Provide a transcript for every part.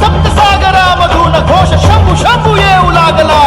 सप्तसागरामधून घोष शंभू शंभू येऊ लागला।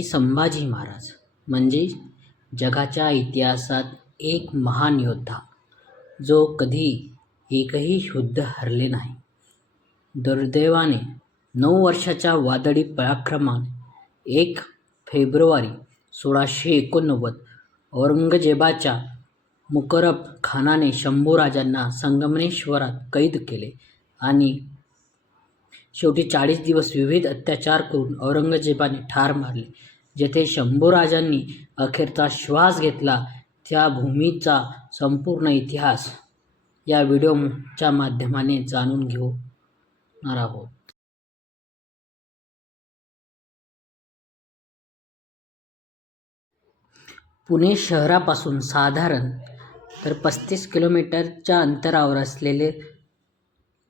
छत्रपती संभाजी महाराज म्हणजे जगाच्या इतिहासात एक महान योद्धा जो कधी एकही युद्ध हरले नाही. दुर्दैवाने नऊ वर्षाच्या वादळी पराक्रमाने एक फेब्रुवारी सोळाशे एकोणनव्वद औरंगजेबाच्या मुकरब खानाने शंभूराजांना संगमनेश्वरात कैद केले आणि शेवटी चाळीस दिवस विविध अत्याचार करून औरंगजेबाने ठार मारले. जेथे शंभूराजांनी अखेरचा श्वास घेतला त्या भूमीचा संपूर्ण इतिहास या व्हिडिओच्या माध्यमाने जाणून घेणार आहोत. पुणे शहरापासून साधारण तर पस्तीस किलोमीटरच्या अंतरावर असलेले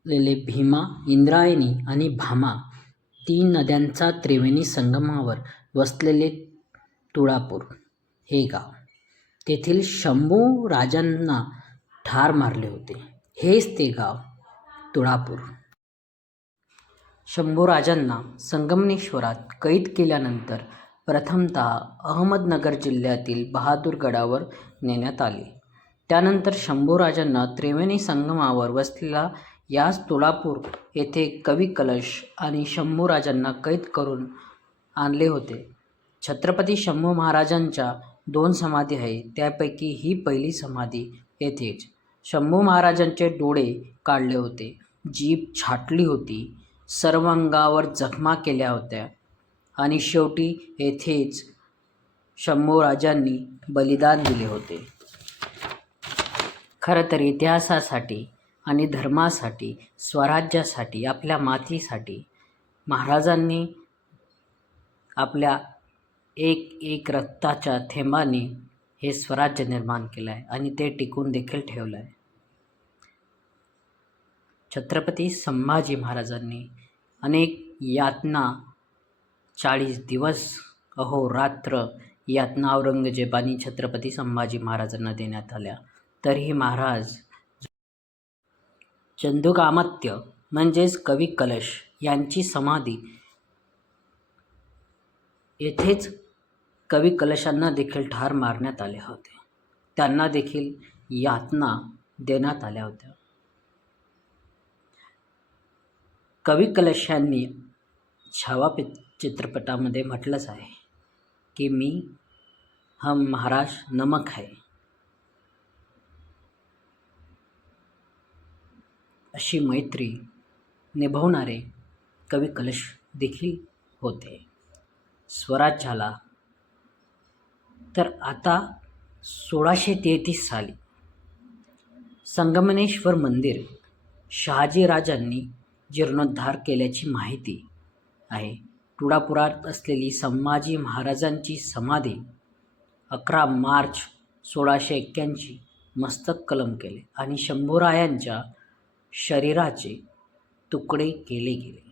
लेले भीमा इंद्रायणी आणि भामा तीन नद्यांचा त्रिवेणी संगमावर वसलेले तुळापूर हे गाव. तेथील शंभू राजांना ठार मारले होते. हेच ते गाव तुळापूर. शंभूराजांना संगमनेश्वरात कैद केल्यानंतर प्रथमतः अहमदनगर जिल्ह्यातील बहादूरगडावर नेण्यात आले. त्यानंतर शंभूराजांना त्रिवेणी संगमावर वसलेला याच तुळापूर येथे कवी कलश आणि शंभूराजांना कैद करून आणले होते. छत्रपती शंभू महाराजांच्या दोन समाधी आहे त्यापैकी ही पहिली समाधी येथेच. शंभू महाराजांचे डोळे काढले होते. जीभ छाटली होती. सर्व अंगावर जखमा केल्या होत्या. आणि शेवटी येथेच शंभूराजांनी बलिदान दिले होते. खरं तर इतिहासासाठी आणि धर्मासाठी स्वराज्यासाठी आपल्या मातीसाठी महाराजांनी आपल्या एक एक रक्ताच्या थेंबाने हे स्वराज्य निर्माण केलं आहे आणि ते टिकून देखील ठेवलं आहे. छत्रपती संभाजी महाराजांनी अनेक यातना चाळीस दिवस अहोरात्र यातना औरंगजेबानी छत्रपती संभाजी महाराजांना देण्यात आल्या. तरीही महाराज चंदुकामत्य म्हणजेच कवी कलश यांची समाधी येथेच कवी कलशांना देखील ठार मारण्यात आले होते. त्यांना देखील यातना देण्यात आल्या होत्या. कवी कलशांनी छावा पि चित्रपटामध्ये म्हटलंच आहे की मी हम महाराज नमक है. अशी मैत्री निभवणारे कवी कलश देखील होते. स्वराज्याला. तर आता सोळाशे तेहतीस साली संगमनेश्वर मंदिर शहाजीराजांनी जीर्णोद्धार केल्याची माहिती आहे. तुळापुरात असलेली संभाजी महाराजांची समाधी अकरा मार्च सोळाशे एक्क्याऐंशी मस्तक कलम केले आणि शंभूरायांच्या शरीराचे तुकडे केले गेले.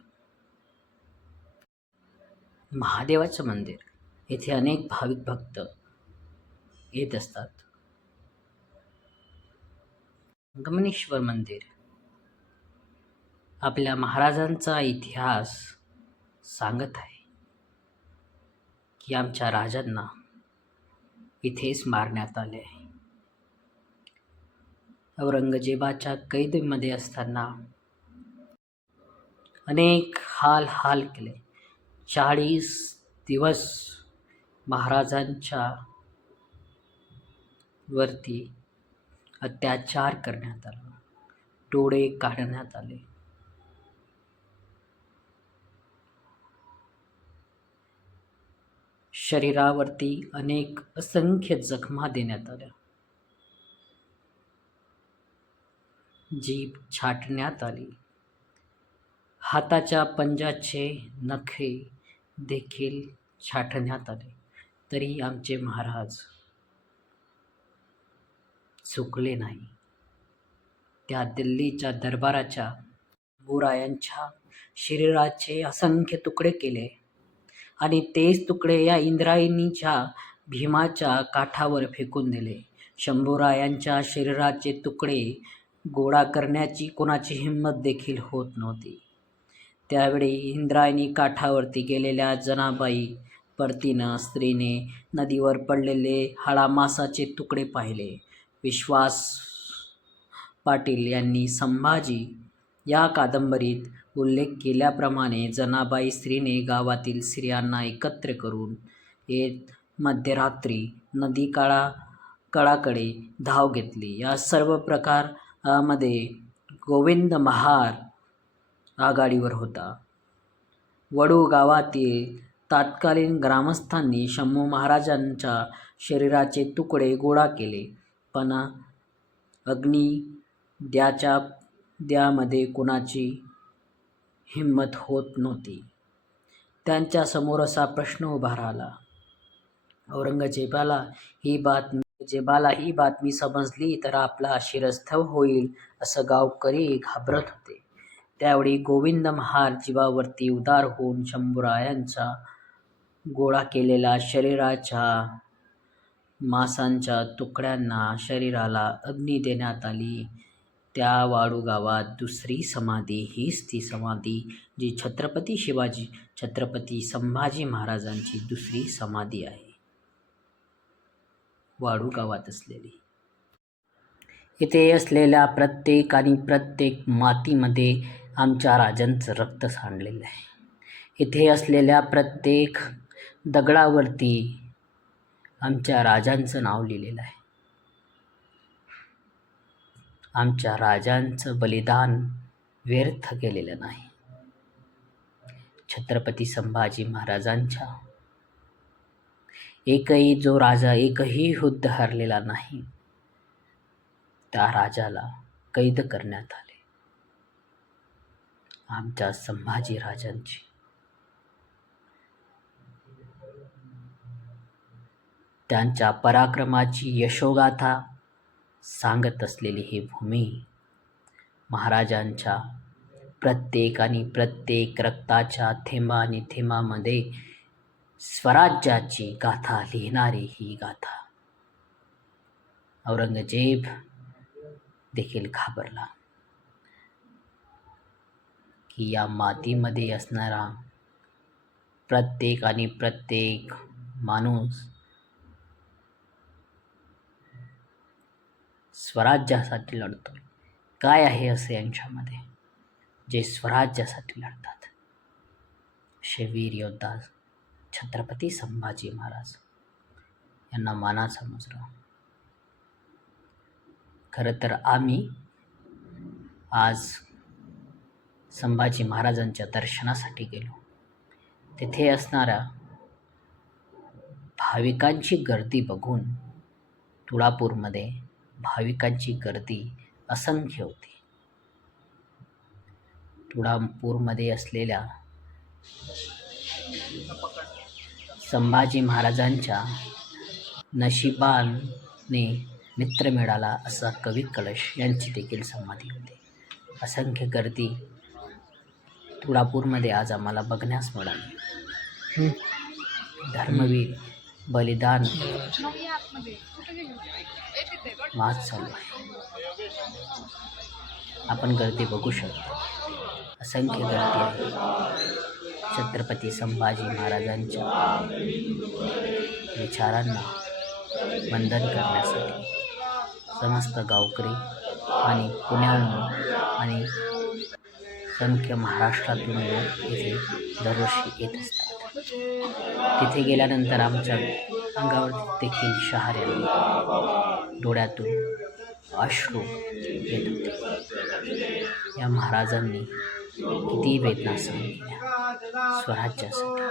महादेवाचं मंदिर. येथे अनेक भाविक भक्त येत असतात. गमनेश्वर मंदिर. आपल्या महाराजांचा इतिहास सांगत आहे की आमच्या राजांना इथेच मारण्यात आले. आहे औरंगजेबाच्या कैदेमध्ये असताना अनेक हाल हाल केले. चाळीस दिवस महाराजांच्या वरती अत्याचार करण्यात आला. डोळे काढण्यात आले. शरीरावरती अनेक असंख्य जखमा देण्यात आल्या. जीभ छाटण्यात आली. हाताच्या पंजाचे नखे देखील छाटण्यात आले. तरी आमचे महाराज चुकले नाही. त्या दिल्लीच्या दरबाराच्या बुरायांच्या शरीराचे असंख्य तुकडे केले आणि तेच तुकडे या इंद्रायणीच्या भीमाच्या काठावर फेकून दिले. शंभूरायांच्या शरीराचे तुकडे गोळा करण्याची कोणाची हिंमत देखील होत नव्हती. त्यावेळी इंद्रायणी काठावरती गेलेल्या जनाबाई परतीनं स्त्रीने नदीवर पडलेले हाडामासाचे तुकडे पाहिले. विश्वास पाटील यांनी संभाजी या कादंबरीत उल्लेख केल्याप्रमाणे जनाबाई स्त्रीने गावातील स्त्रियांना एकत्र करून येत मध्यरात्री नदी काळा कळाकडे धाव घेतली. या सर्व प्रकारमध्ये गोविंद महार आघाडीवर होता. वडू गावातील तात्कालीन ग्रामस्थांनी शंभू महाराजांच्या शरीराचे तुकडे गोळा केले. पण अग्नी द्याच्या द्यामध्ये कुणाची हिंमत होत नव्हती. त्यांच्यासमोर असा प्रश्न उभा राहिला. औरंगजेबाला ही बातमी जेबाला ही बातमी समजली तर आपला शिरस्थव होईल असं गावकरी घाबरत होते. त्यावेळी गोविंद महार जीवावरती उदार होऊन शंभूरायांचा गोळा केलेला शरीराच्या मांसांच्या तुकड्यांना शरीराला अग्नी देण्यात आली. त्या वाळू गावात दुसरी समाधी हीच ती समाधी जी छत्रपती शिवाजी छत्रपती संभाजी महाराजांची दुसरी समाधी आहे. वाळू गावात असलेली. इथे असलेल्या प्रत्येक आणि प्रत्येक मातीमध्ये आमच्या राजांचं रक्त सांडलेलं आहे. इथे असलेल्या प्रत्येक दगडावरती आमच्या राजांचं नाव लिहिलेलं आहे. आमच्या राजांचं बलिदान व्यर्थ केलेलं नाही. छत्रपती संभाजी महाराजांच्या एकही जो राजा एकही युद्ध हरलेला नाही त्या राजाला कैद करण्यात आले. आमच्या संभाजी राजांची. त्यांच्या पराक्रमाची यशोगाथा सांगत असलेली ही भूमी महाराजांच्या प्रत्येक आणि प्रत्येक रक्ताच्या थेंबा आणि थेंबामध्ये स्वराज्याची गाथा लिहिणारी ही गाथा. औरंगजेब देखील घाबरला. की या मातीमध्ये असणारा प्रत्येक आणि प्रत्येक माणूस स्वराज्यासाठी लढतोय काय आहे असे यांच्यामध्ये? जे स्वराज्यासाठी लढतात. शेवीर योद्धा छत्रपती संभाजी महाराज यांना मानाचा मुजरा खरं तर आम्ही आज संभाजी महाराजांच्या दर्शनासाठी गेलो. तेथे असणाऱ्या भाविकांची गर्दी बघून तुळापूरमध्ये भाविकांची गर्दी असंख्य होती. तुळापूरमध्ये असलेल्या संभाजी महाराजांच्या नशिबाने मित्र मिळाला असा कवी कलश यांची देखील समाधी होती. असंख्य गर्दी तुळापूरमध्ये आज आम्हाला बघण्यास मिळाली. धर्मवीर बलिदान वाद चालू आहे. आपण गर्दी बघू शकतो. असंख्य गर्दी आहे. छत्रपती संभाजी महाराजांच्या विचारांना वंदन करण्यासाठी समस्त गावकरी आणि पुण्याहून आणि संख्य महाराष्ट्रातून लोक इथे दरवर्षी येत असतात. तिथे गेल्यानंतर आमच्या अंगावर देखील शहाऱ्याने डोळ्यातून अश्रू येत होते. या महाराजांनी किती वेदना सहन केल्या स्वराज्यासाठी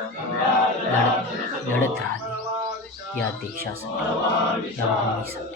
लढत लढत राहिले या देशासाठी या भूमीसाठी.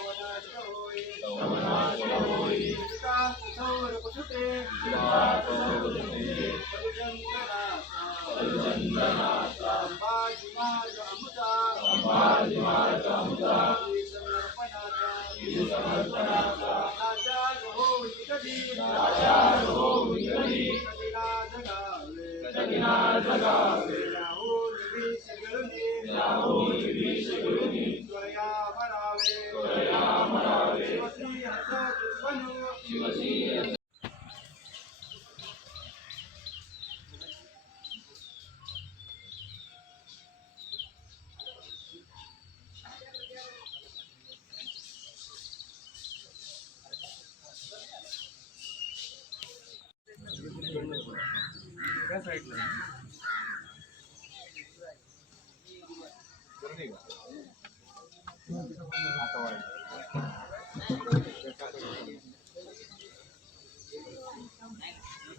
ಶಿವಸಿ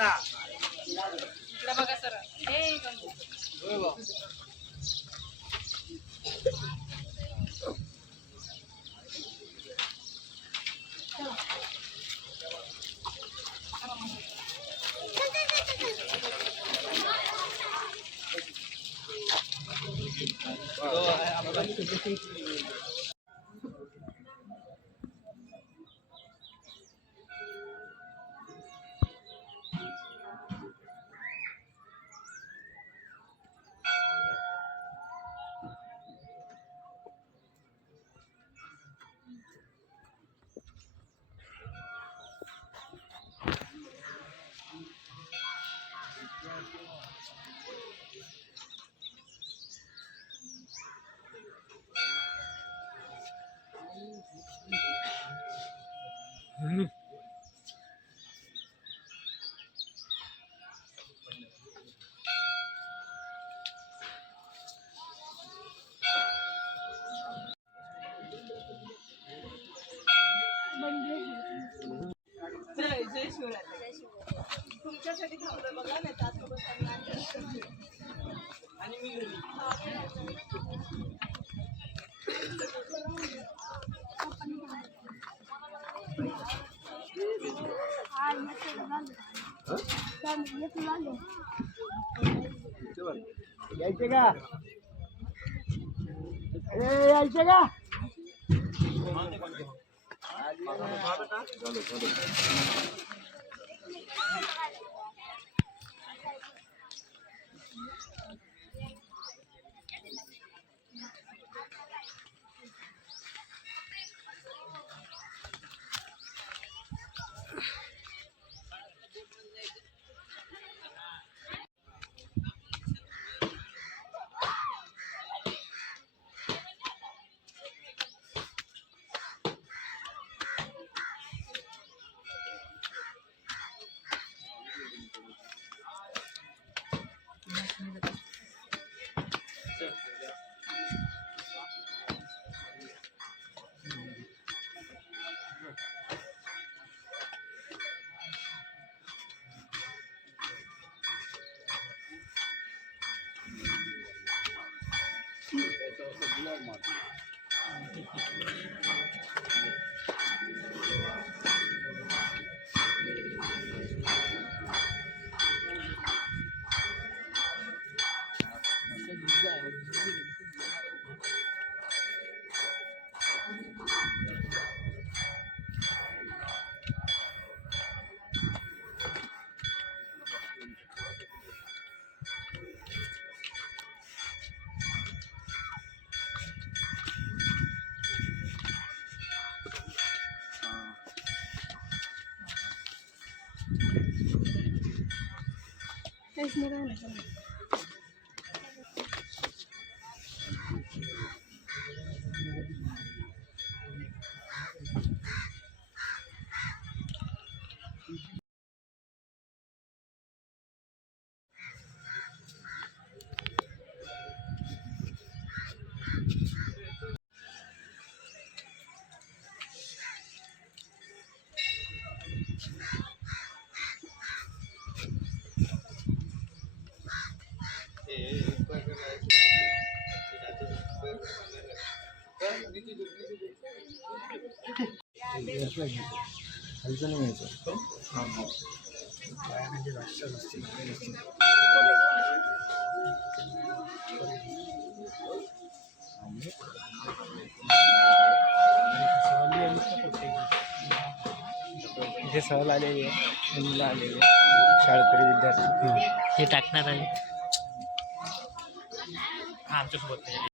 না 嗯。यायचे का यायचे का झालं 哎，兄弟们，兄弟们。काहीच नाही राहिलं इथे सहल आलेली आहे. मुलं आलेली आहे. शाळकरी विद्यार्थी. हे. टाकणार आहे. हा आमच्यासोबत.